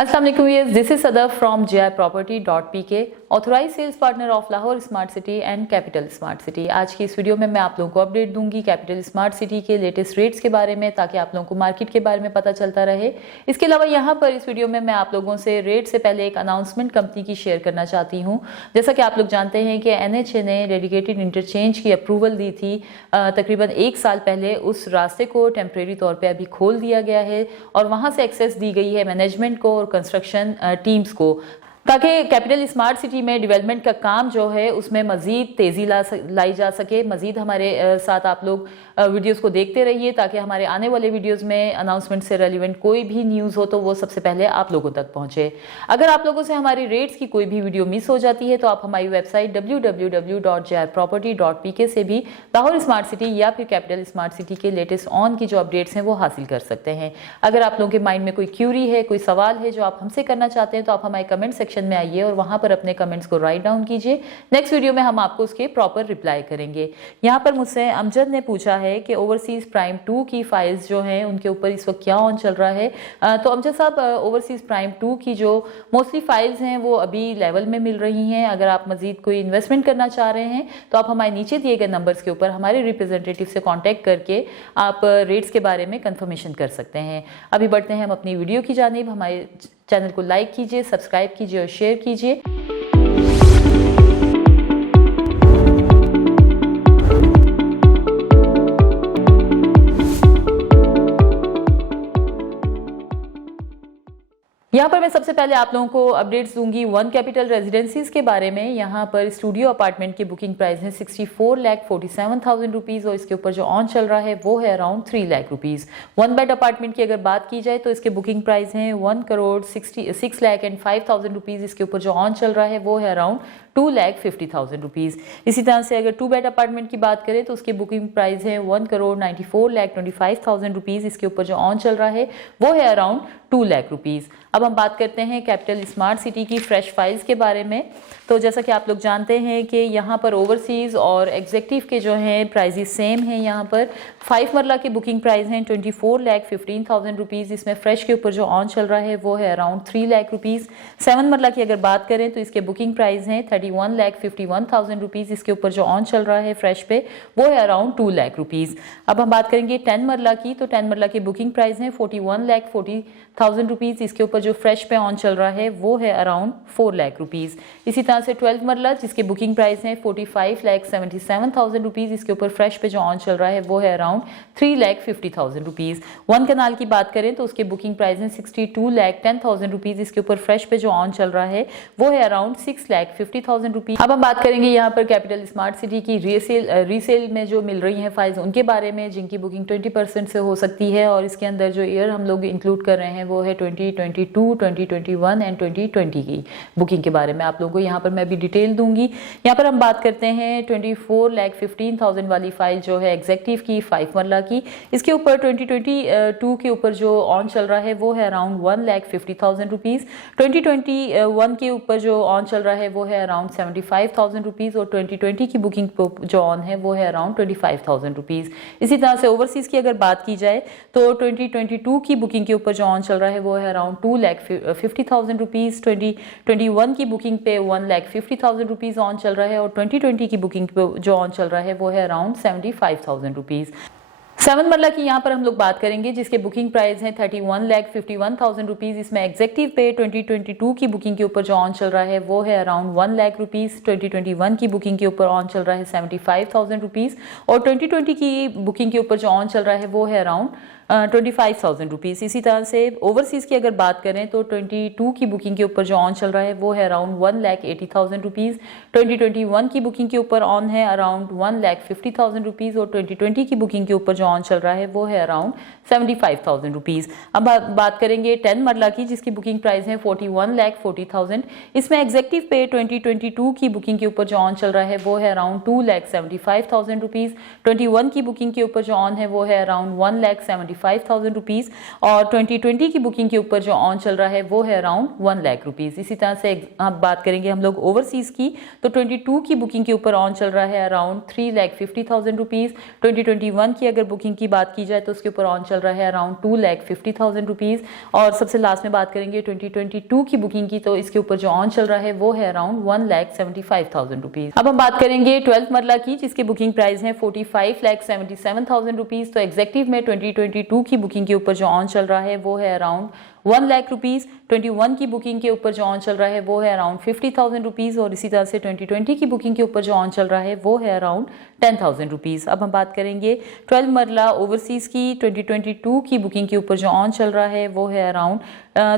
अस्सलाम वालेकुम viewers, this is Sadaf from jiproperty.pk, authorise sales partner of Lahore smart city and capital smart city. आज की इस वीडियो में मैं आप लोगों को अपडेट दूंगी कैपिटल स्मार्ट सिटी के लेटेस्ट रेट्स के बारे में, ताकि आप लोगों को मार्केट के बारे में पता चलता रहे। इसके अलावा यहाँ पर इस वीडियो में मैं आप लोगों से रेट से पहले एक अनाउंसमेंट कंपनी की शेयर करना चाहती हूँ। जैसा कि आप लोग जानते हैं कि NHA ने डेडिकेटेड इंटरचेंज की अप्रूवल दी थी तकरीबन 1 साल पहले। उस रास्ते को टेम्परेरी तौर पर अभी खोल दिया गया है और वहाँ से एक्सेस दी गई है मैनेजमेंट को और कंस्ट्रक्शन टीम्स को, ताकि कैपिटल स्मार्ट सिटी में डेवलपमेंट का काम जो है उसमें मज़ीद तेज़ी लाई जा सके। मज़ीद हमारे साथ आप लोग वीडियोस को देखते रहिए, ताकि हमारे आने वाले वीडियोस में अनाउंसमेंट से रेलिवेंट कोई भी न्यूज़ हो तो वो सबसे पहले आप लोगों तक पहुंचे। अगर आप लोगों से हमारी रेट्स की कोई भी वीडियो मिस हो जाती है तो आप हमारी वेबसाइट www.jiproperty.pk से भी लाहौर स्मार्ट सिटी या फिर कैपिटल स्मार्ट सिटी के लेटेस्ट ऑन की जो अपडेट्स हैं वो हासिल कर सकते हैं। अगर आप लोगों के माइंड में कोई क्यूरी है, कोई सवाल है जो आप हमसे करना चाहते हैं, तो आप हमारे कमेंट सेक्शन में आइए और वहां पर अपने कमेंट्स को राइट डाउन कीजिए। नेक्स्ट वीडियो में हम आपको उसके प्रॉपर रिप्लाई करेंगे। यहाँ पर मुझसे अमजद ने पूछा है कि ओवरसीज प्राइम 2 की फाइल्स जो हैं उनके ऊपर इस वक्त क्या ऑन चल रहा है। तो अमजद साहब, ओवरसीज प्राइम 2 की जो मोस्टली फाइल्स हैं वो अभी लेवल में मिल रही हैं। अगर आप मजीद कोई इन्वेस्टमेंट करना चाह रहे हैं तो आप हमारे नीचे दिए गए नंबर्स के ऊपर हमारे रिप्रेजेंटेटिव से कॉन्टैक्ट करके आप रेट्स के बारे में कंफर्मेशन कर सकते हैं। अभी बढ़ते हैं हम अपनी वीडियो की जानिब। हमारे चैनल को लाइक कीजिए, सब्सक्राइब कीजिए और शेयर कीजिए। यहाँ पर मैं सबसे पहले आप लोगों को अपडेट्स दूंगी वन कैपिटल रेजिडेंसीज के बारे में। यहाँ पर स्टूडियो अपार्टमेंट की बुकिंग प्राइस है 64,47,000 रुपीज़ और इसके ऊपर जो ऑन चल रहा है वो है around 3 lakh rupees. 1 bed apartment की अगर बात की जाए तो इसके बुकिंग प्राइस हैं 1,66,05,000 रुपीज़। इसके ऊपर जो ऑन चल रहा है वो है अराउंड 2,50,000 रुपीज़। इसी तरह से अगर 2 बेड अपार्टमेंट की बात करें तो उसकी बुकिंग प्राइस है 1,94,25,000 रुपीज़। इसके ऊपर जो ऑन चल रहा है वो है अराउंड 2 लाख रुपीज़। अब हम बात करते हैं कैपिटल स्मार्ट सिटी की फ्रेश फाइल्स के बारे में। तो जैसा कि आप लोग जानते हैं कि यहाँ पर ओवरसीज़ और एग्जेक्टिव के जो हैं प्राइजेस सेम हैं। यहाँ पर 5 मरला की बुकिंग प्राइस हैं 24,15,000 रुपीज़। इसमें फ्रेश के ऊपर जो ऑन चल रहा है वो है अराउंड 3 लाख रुपीज़। 7 मरला की अगर बात करें तो इसके बुकिंग प्राइस हैं 31,51,000 रुपीज़। इसके ऊपर जो ऑन चल रहा है फ्रेश पे वो है अराउंड 2 लाख रुपीज़। अब हम बात करेंगे 10 मरला की, तो 10 मरला की बुकिंग प्राइस है 41,40,000 रुपीज़। इसके ऊपर जो फ्रेश पे ऑन चल रहा है वो है अराउंड 4 लाख रुपीज़। इसी तरह से 12 मरला जिसके बुकिंग प्राइस है 45,77,000 रुपीज़। इसके ऊपर फ्रेश पे जो ऑन चल रहा है वो है अराउंड 3,50,000 रुपीज़। 1 कनाल की बात करें तो उसके बुकिंग प्राइस है 62,10,000 रुपीज़। इसके ऊपर फ्रेश पे जो ऑन चल रहा है वो है अराउंड 6,50,000 रुपीज़। अब हम बात करेंगे यहाँ पर कैपिटल स्मार्ट सिटी की रीसेल में जो मिल रही हैं फाइल्स उनके बारे में, जिनकी बुकिंग 20% से हो सकती है। और इसके अंदर जो ईयर हम लोग इंक्लूड कर रहे हैं वो है 2022, 2021 एंड 2020 की बुकिंग के बारे में आप लोगों को यहाँ पर मैं भी डिटेल दूंगी। यहाँ पर हम बात करते हैं 24,15,000 वाली फाइल जो है एग्जेक्टिव की 5 मरला की। इसके ऊपर 2022 के ऊपर जो ऑन चल रहा है वो है अराउंड 1,50,000 रुपीज़। 2021 के ऊपर जो ऑन चल रहा है वो है अराउंड 75,000 रुपीज़ और 2020 की बुकिंग जो ऑन है वो है अराउंड 25,000 रुपीज़। इसी तरह से ओवरसीज़ की अगर बात की जाए तो 2022 की बुकिंग के ऊपर जो ऑन चल रहा है वो है अराउंड 2,50,000 रुपीज़। 2021 की बुकिंग पे 1,50,000 रुपीज़ ऑन चल रहा है और 2020 की बुकिंग पे जो ऑन चल रहा है वो है अराउंड 75,000 रुपीज़। 7 मरला की यहाँ पर हम लोग बात करेंगे जिसके बुकिंग प्राइस है 31,51,000 रुपीज़। इसमें एग्जेक्टिव पे 2022 की बुकिंग के ऊपर जो ऑन चल रहा है वो है अराउंड 1 लाख रुपीज़। 2021 की बुकिंग के ऊपर ऑन चल रहा है 75,000 रुपीज़ और 2020 की बुकिंग के ऊपर जो ऑन चल रहा है वो है अराउंड 25,000 रुपीज़। इसी तरह से ओवरसीज़ की अगर बात करें तो 22 की बुकिंग के ऊपर जो ऑन चल रहा है वो है अराउंड 1,80,000 रुपीज़। 2021 की बुकिंग के ऊपर ऑन है अराउंड 1,50,000 रुपीज़ और 2020 की बुकिंग के ऊपर जो ऑन चल रहा है वो है अराउंड 75,000 रुपीज़। अब बात करेंगे 10 मरला की जिसकी बुकिंग प्राइस है 41,40,000। इसमें एग्जेक्टिव पे 2022 की बुकिंग के ऊपर जो ऑन चल रहा है वो है अराउंड 2,75,000 रुपीज़। 21 की बुकिंग के ऊपर जो ऑन है वो है अराउंड 1,75,000 75,000 रुपीज़ और 2020 की बुकिंग के ऊपर जो ऑन चल रहा है वो है अराउंड 1 लाख रुपीज़। इसी तरह से हम बात करेंगे हम लोग ओवरसीज़ की, तो 22 की बुकिंग के ऊपर ऑन चल रहा है अराउंड 3,50,000 रुपीज़। 2021 की अगर बुकिंग की बात की जाए तो उसके ऊपर ऑन चल रहा है अराउंड 2,50,000 रुपीज़। और सबसे लास्ट में बात करेंगे 2022 की बुकिंग की, तो इसके ऊपर जो ऑन चल रहा है वो है अराउंड 1,75,000 रुपीज़। अब हम बात करेंगे 12th मरला की, जिसकी बुकिंग प्राइस है 45,77,000 रुपीज़। तो एग्जेक्टिव में 2022 की बुकिंग के ऊपर जो ऑन चल रहा है वो है अराउंड 1 लाख रुपीज़। 21 की बुकिंग के ऊपर जो ऑन चल रहा है वो है अराउंड 50,000 रुपीज़ और इसी तरह से 2020 की बुकिंग के ऊपर जो ऑन चल रहा है वो है अराउंड 10,000 रुपीज़। अब हम बात करेंगे 12 मरला ओवरसीज़ की। 2022 की बुकिंग के ऊपर जो ऑन चल रहा है वो है अराउंड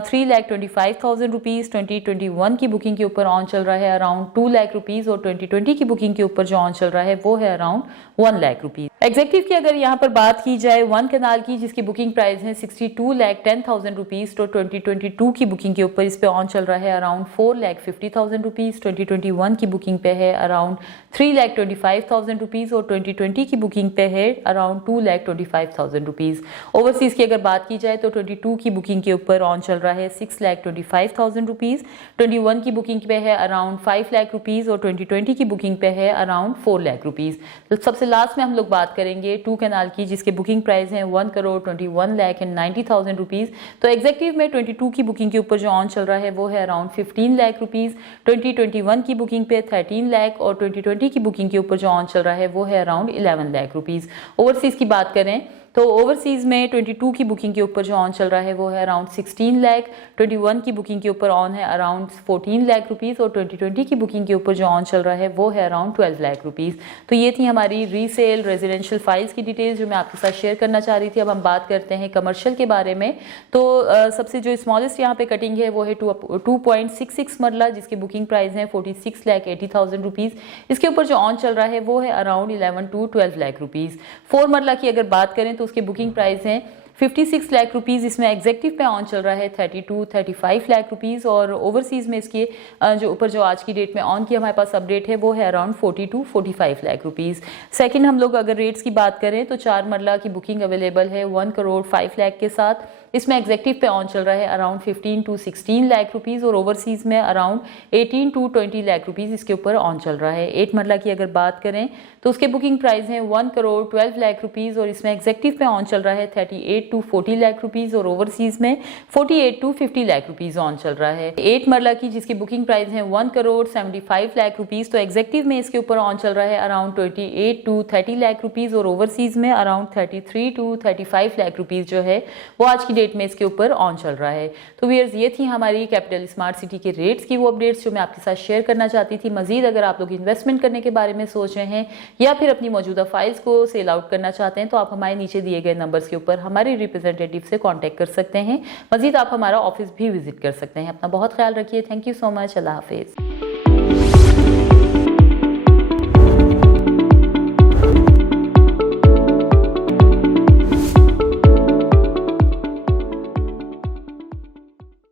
3,25,000 रुपीज़। 2021 की बुकिंग के ऊपर ऑन चल रहा है अराउंड 2 लाख रुपीज़ और 2020 की बुकिंग के ऊपर जो ऑन चल रहा है वो है अराउंड 1 लाख रुपीज़। एग्जेक्टिव की अगर यहाँ पर बात की जाए 1 कैनाल की, जिसकी बुकिंग प्राइस है 62,10,000 रुपीज़, तो 2022 की बुकिंग के ऊपर इस पे ऑन चल रहा है अराउंड 4,50,000 रुपीज़। 2021 की बुकिंग पे है अराउंड 3,25,000 रुपीज़ और 2020 की बुकिंग पे है अराउंड 2,25,000 रुपीज़। ओवरसीज़ की अगर बात की जाए तो 22 की बुकिंग के ऊपर ऑन चल रहा है 6,25,000 रुपीज़। 21 की बुकिंग पे है अराउंड 5 लाख रुपीज़ और 2020 की बुकिंग पे है अराउंड 4 लाख रुपीज़। तो सबसे लास्ट में हम लोग बात करेंगे 2 कैनाल की, जिसके बुकिंग प्राइस है 1,21,90,000 रुपीज़। तो एग्जेक्टिव में 22 की बुकिंग के ऊपर जो ऑन चल रहा है वो है अराउंड 15 लाख रुपीज़। 2021 की बुकिंग पे 13 लाख और 2020 की बुकिंग के ऊपर जो ऑन चल रहा है वो है अराउंड 11 लाख रुपीज़। ओवरसीज़ की बात करें तो ओवरसीज़ में 22 की बुकिंग के ऊपर जो ऑन चल रहा है वो है अराउंड 16 लाख। 21 की बुकिंग के ऊपर ऑन है अराउंड 14 लाख रुपीज़ और 2020 की बुकिंग के ऊपर जो ऑन चल रहा है वो है अराउंड 12 लाख रुपीज़। तो ये थी हमारी रीसेल रेजिडेंशियल फाइल्स की डिटेल्स जो मैं आपके साथ शेयर करना चाह रही थी। अब हम बात करते हैं कमर्शियल के बारे में। तो सबसे जो स्मॉलेस्ट यहाँ पे कटिंग है वो है 2.66 मरला, जिसकी बुकिंग प्राइस है 46,80,000 रुपीज़। इसके ऊपर जो ऑन चल रहा है वो है अराउंड 11 to 12 लाख रुपीज़। 4 मरला की अगर बात करें तो उसके बुकिंग प्राइस है 56 लाख रुपीज़। इसमें एग्जेक्टिव पे ऑन चल रहा है 32-35 लाख रुपीज़ और ओवरसीज़ में इसके जो ऊपर जो आज की डेट में ऑन की हमारे पास अपडेट है वो है अराउंड 40-45 लाख रुपीज़। सेकंड हम लोग अगर रेट्स की बात करें तो 4 मरला की बुकिंग अवेलेबल है 1,05 लाख के साथ। इसमें एग्जेक्टिव पे ऑन चल रहा है अराउंड 15 to 16 लाख रुपीज़ और ओवरसीज़ में अराउंड 18 to 20 लाख रुपीज़ इसके ऊपर ऑन चल रहा है। 8 मरला की अगर बात करें तो उसके बुकिंग प्राइस है 1,12 लाख रुपीज़ और इसमें एग्जेक्टिव पे ऑन चल रहा है 38 to 40 लाख रुपीज़ और ओवरसीज़ में 48 to 50 लाख रुपीज़ ऑन चल रहा है। 8 मरला की जिसकी बुकिंग प्राइस है 1,75 लाख रुपीज़, तो एग्जेक्टिव में इसके ऊपर ऑन चल रहा है अराउंड 28 to 30 लाख रुपीज़ और ओवरसीज़ में अराउंड 33 to 35 लाख रुपीज़ जो है वो आज की डेट में इसके ऊपर ऑन चल रहा है। तो व्यूअर्स ये थी हमारी कैपिटल स्मार्ट सिटी के रेट्स की वो अपडेट्स जो मैं आपके साथ शेयर करना चाहती थी। मजीद अगर आप लोग इन्वेस्टमेंट करने के बारे में सोच रहे हैं या फिर अपनी मौजूदा फाइल्स को सेल आउट करना चाहते हैं तो आप हमारे नीचे दिए गए नंबर्स के ऊपर हमारे रिप्रेजेंटेटिव से कांटेक्ट कर सकते हैं। मजीद आप हमारा ऑफिस भी विजिट कर सकते हैं। अपना बहुत ख्याल रखिए। Thank you so much. अल्लाह हाफिज़।